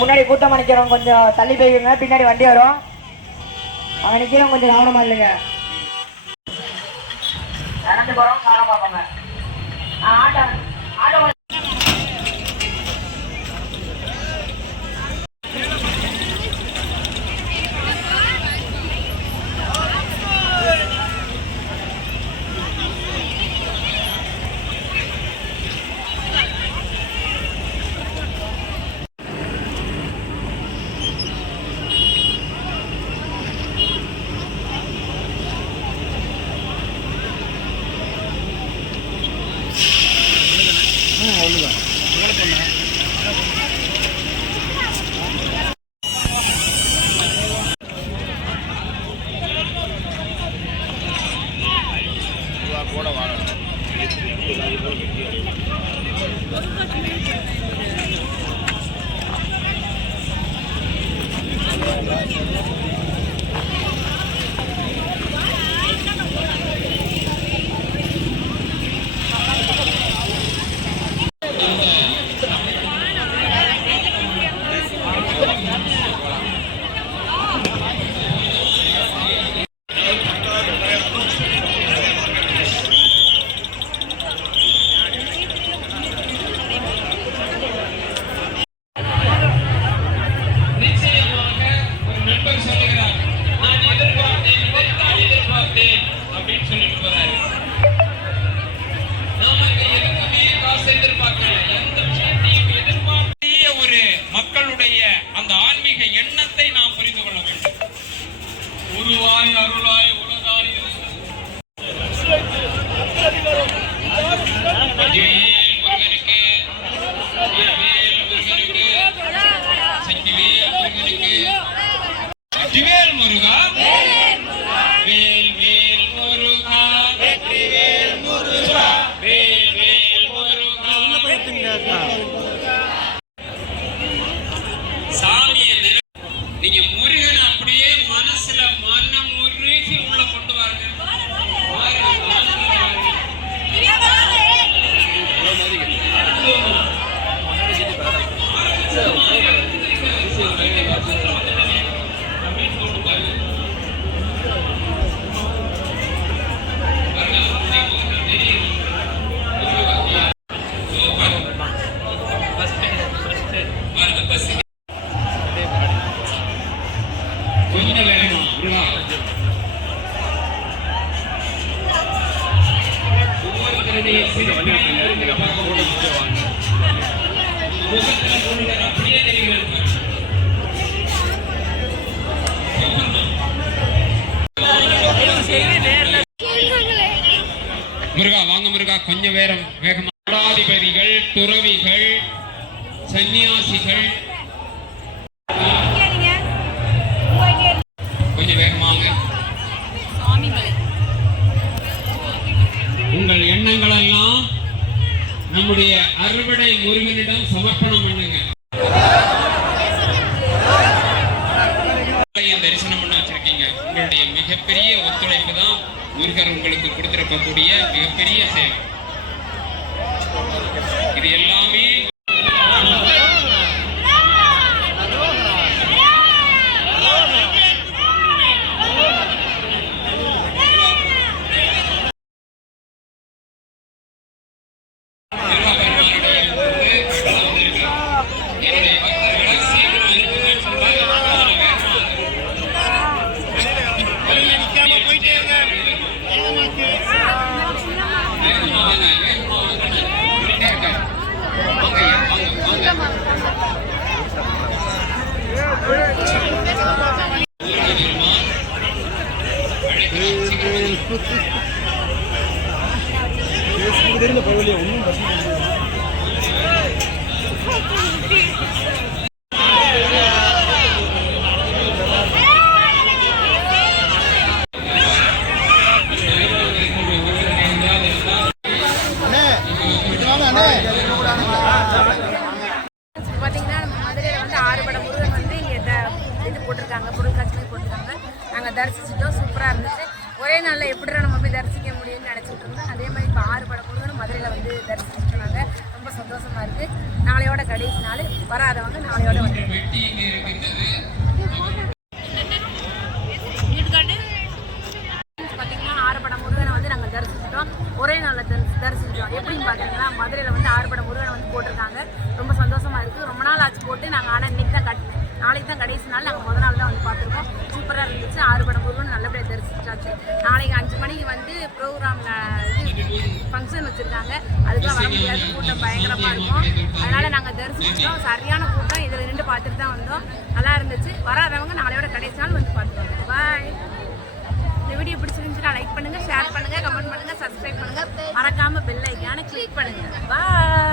முன்னாடி கூட்டமாக நிற்கிறோம், கொஞ்சம் தள்ளி போய்க்குங்க. பின்னாடி வண்டி வரும், அங்கே நிற்கிறோம், கொஞ்சம் கவனமா இல்லைங்க. நடந்து போகிறோம், காலம் பார்ப்போங்க. ஆட்டோ ஆட்டோ கூட வாழணும். மக்களுடைய அந்த ஆன்மீக எண்ணத்தை நாம் புரிந்து கொள்ள வேண்டும். உருவாய் அருளாய் உலகாய் வெற்றிவேல் முருகா, வேல் வேல் முருகா, வெற்றிவேல் முருகா, வேல் வேல் முருகா. சாமியை நீங்க முருகன் அப்படியே மனசுல மனம் முருகி உள்ள கொண்டு வாருங்க. முருகா வாங்க முருகா, கொஞ்சம் வேகமா. மடாதிபதிகள், துறவிகள், சன்னியாசிகள் கொஞ்சம் வேகமாங்க. உங்கள் எண்ணங்கள் எல்லாம் நம்முடைய அறுவடை முருகனிடம் சமர்ப்பணம் பண்ணுங்க. தரிசனம் பண்ண வச்சிருக்கீங்க. உங்களுடைய மிகப்பெரிய ஒத்துழைப்பு தான் முருகர் உங்களுக்கு கொடுத்திருக்கக்கூடிய மிகப்பெரிய சேவை. இது எல்லாமே தரிசிச்சிட்டோம். சூப்பராக இருந்துச்சு. ஒரே நாளில் எப்படிடா நம்ம போய் தரிசிக்க முடியும்னு நினச்சிட்டு இருந்தோம். அதே மாதிரி இப்போ 6 படம் முருகனும் மதுரையில் வந்து தரிசிச்சுட்டு நாங்கள் ரொம்ப சந்தோஷமாக இருக்குது. இருக்குது. நாளையோட கடைசி நாள், வராதவங்க நாளையோட வந்து வெட்டி இங்கே இருக்கின்றது. பார்த்தீங்கன்னா ஆறுபடை முருகனை வந்து நாங்கள் தரிசிச்சிட்டோம். ஒரே நாளில் தரிசிச்சிட்டோம். எப்படின்னு பார்த்தீங்கன்னா மதுரையில் வந்து ஆறுபடை முருகனை வந்து போட்டிருக்காங்க. ரொம்ப சந்தோஷமாக இருக்குது. ரொம்ப நாள் ஆச்சு போட்டு நாங்கள், ஆனால் இன்னைக்கு தான் நாளைக்கு தான் கடைசி நாள். நாங்கள் முதல் நாள் தான் வந்து பார்த்துருக்கோம். சூப்பராக இருந்துச்சு. ஆறுபடை முருகன் நல்லபடியாக தரிசிச்சாச்சு. நாளைக்கு 5 மணிக்கு வந்து ப்ரோக்ராமில் இது ஃபங்க்ஷன் வச்சுருக்காங்க. அதுக்கெலாம் வர முடியாது, கூட்டம் பயங்கரமாக இருக்கும். அதனால் நாங்கள் தரிசிச்சிட்டோம். சரியான கூட்டம். இதில் 2 பார்த்துட்டு தான் வந்தோம். நல்லா இருந்துச்சு. வராதவங்க நாளையோட கடைசி நாள் வந்து பார்த்துக்கோங்க. பாய். இந்த வீடியோ பிடிச்சிருந்துச்சுன்னா லைக் பண்ணுங்கள், ஷேர் பண்ணுங்கள், கமெண்ட் பண்ணுங்கள், சப்ஸ்கிரைப் பண்ணுங்கள். மறக்காமல் பெல் ஐக்கானை கிளிக் பண்ணுங்கள். பாய்.